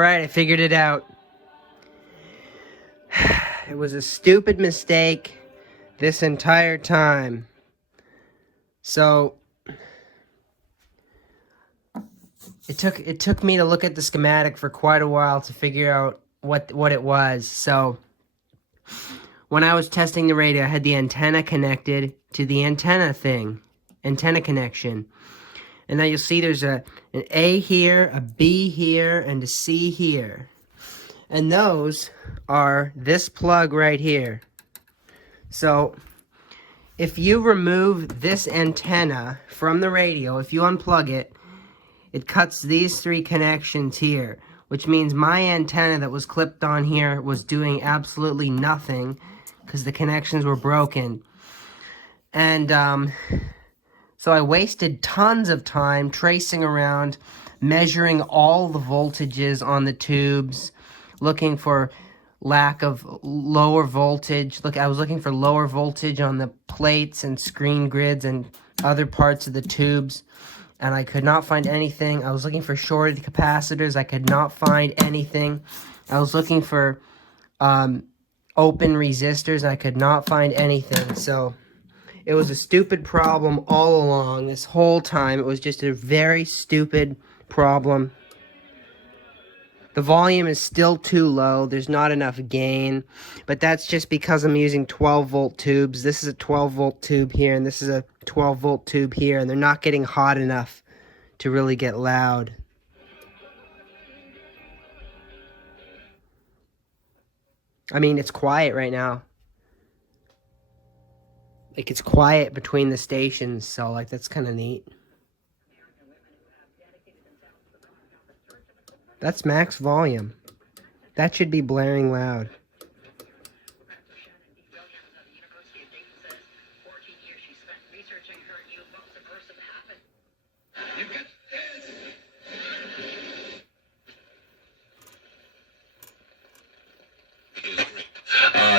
Alright, I figured it out. It was a stupid mistake this entire time. So it took me to look at the schematic for quite a while to figure out what it was. So when I was testing the radio, I had the antenna connected to the antenna connection. And now you'll see there's an A here, a B here, and a C here. And those are this plug right here. So if you remove this antenna from the radio, if you unplug it, it cuts these three connections here, which means my antenna that was clipped on here was doing absolutely nothing because the connections were broken. And so I wasted tons of time tracing around, measuring all the voltages on the tubes, looking for lack of lower voltage. I was looking for lower voltage on the plates and screen grids and other parts of the tubes, and I could not find anything. I was looking for shorted capacitors. I could not find anything. I was looking for open resistors. I could not find anything. So it was a stupid problem all along. This whole time, it was just a very stupid problem. The volume is still too low. There's not enough gain. But that's just because I'm using 12-volt tubes. This is a 12-volt tube here, and this is a 12-volt tube here. And they're not getting hot enough to really get loud. I mean, it's quiet right now. Like, it's quiet between the stations, so, like, that's kind of neat. That's max volume. That should be blaring loud.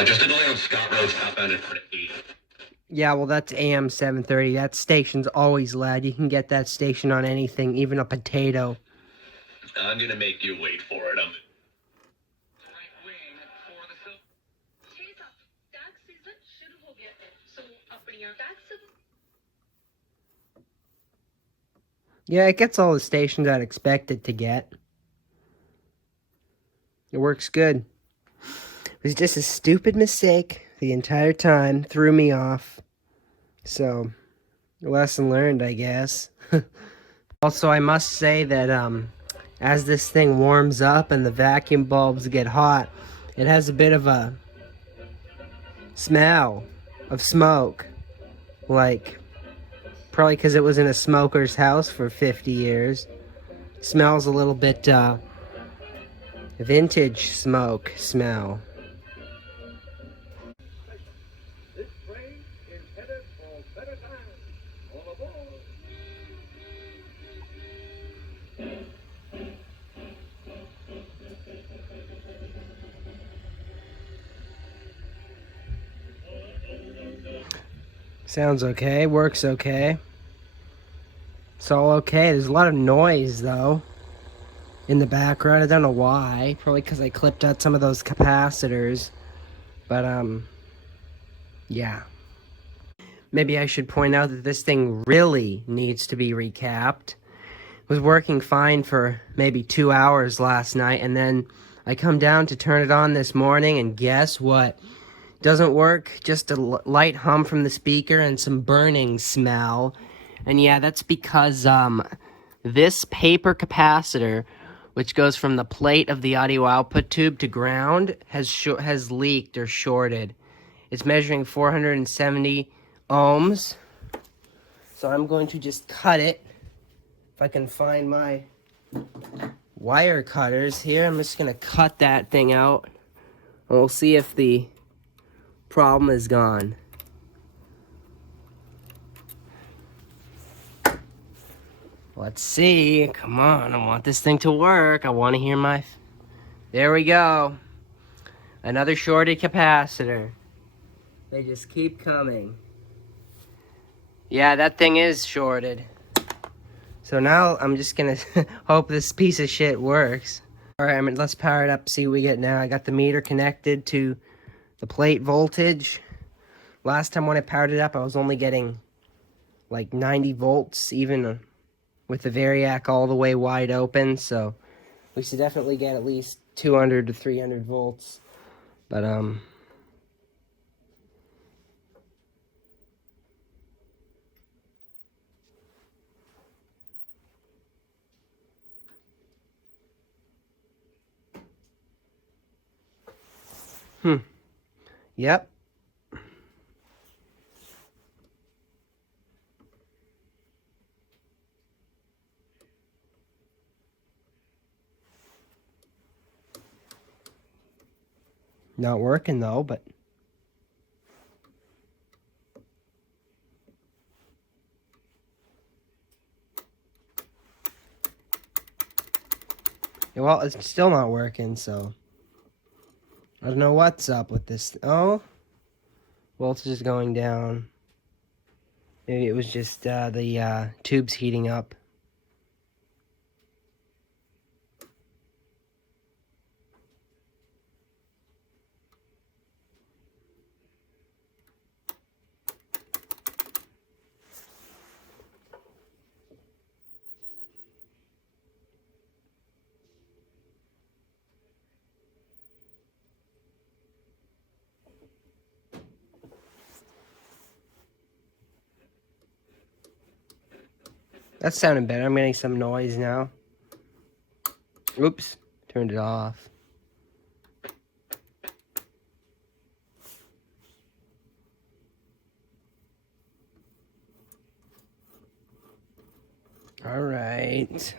Just a delay on Scott Road southbound at 8. Yeah, well, that's AM 730. That station's always loud. You can get that station on anything, even a potato. I'm gonna make you wait for it. Yeah, it gets all the stations I'd expect it to get. It works good. It was just a stupid mistake the entire time. Threw me off. So, lesson learned, I guess. Also, I must say that as this thing warms up and the vacuum bulbs get hot, it has a bit of a smell of smoke. Like, probably because it was in a smoker's house for 50 years. Smells a little bit vintage smoke smell. Sounds okay, works okay. It's all okay. There's a lot of noise, though, in the background. I don't know why. Probably because I clipped out some of those capacitors. But, yeah. Maybe I should point out that this thing really needs to be recapped. It was working fine for maybe 2 hours last night, and then I come down to turn it on this morning, and guess what? Doesn't work, just a light hum from the speaker and some burning smell. And yeah, that's because this paper capacitor, which goes from the plate of the audio output tube to ground, has leaked or shorted. It's measuring 470 ohms. So I'm going to just cut it. If I can find my wire cutters here, I'm just going to cut that thing out. And we'll see if the problem is gone. Let's see. Come on, I want this thing to work. I want to hear my... There we go. Another shorted capacitor. They just keep coming. Yeah, that thing is shorted. So now I'm just gonna hope this piece of shit works. Alright, let's power it up, see what we get now. I got the meter connected to the plate voltage. Last time when I powered it up, I was only getting like 90 volts, even with the variac all the way wide open. So we should definitely get at least 200 to 300 volts. But, yep. Not working though, but well, it's still not working, so I don't know what's up with this. Oh, voltage is going down. Maybe it was just the tubes heating up. That's sounding better. I'm getting some noise now. Oops, turned it off. All right.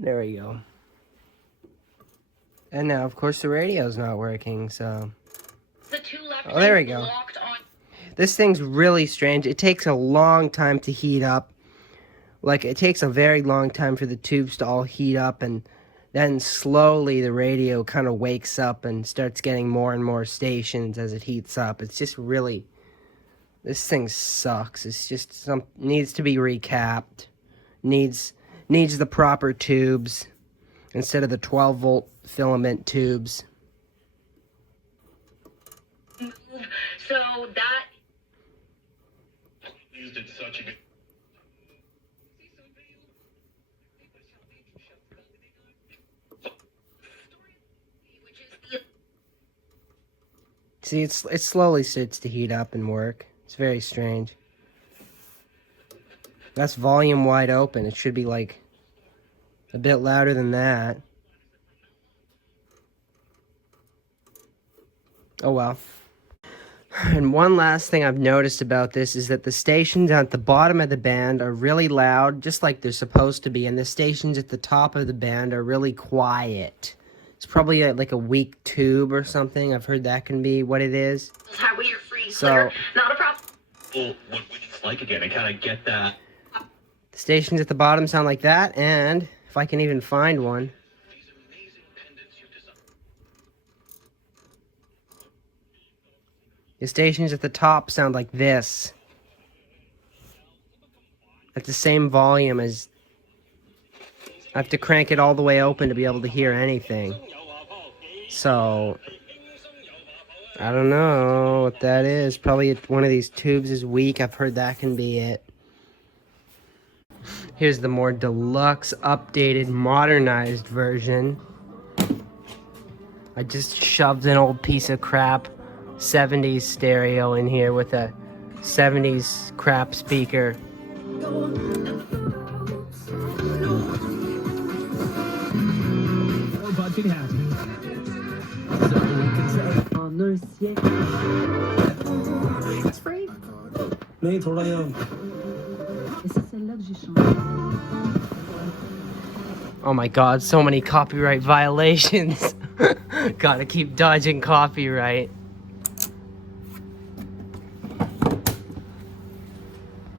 There we go. And now, of course, the radio's not working, so... Oh, there we go. This thing's really strange. It takes a long time to heat up. Like, it takes a very long time for the tubes to all heat up, and then slowly the radio kind of wakes up and starts getting more and more stations as it heats up. It's just really... This thing sucks. It's just needs to be recapped. Needs the proper tubes instead of the 12-volt filament tubes. So that Used it such a good. See, it slowly starts to heat up and work. It's very strange. That's volume wide open. It should be like a bit louder than that. Oh well. And one last thing I've noticed about this is that the stations at the bottom of the band are really loud, just like they're supposed to be, and the stations at the top of the band are really quiet. It's probably like a weak tube or something. I've heard that can be what it is. how we are free So, clear, not a problem. Well, what it's like again, I kind of get that. the stations at the bottom sound like that, and if I can even find one. These amazing pendants you've designed. The stations at the top sound like this. At the same volume as... I have to crank it all the way open to be able to hear anything. So... I don't know what that is. Probably one of these tubes is weak. I've heard that can be it. Here's the more deluxe, updated, modernized version. I just shoved an old piece of crap 70s stereo in here with a 70s crap speaker. It's free. नहीं थोड़ा यहाँ Et c'est celle-là que j'ai changée. Oh my god, so many copyright violations. Gotta keep dodging copyright.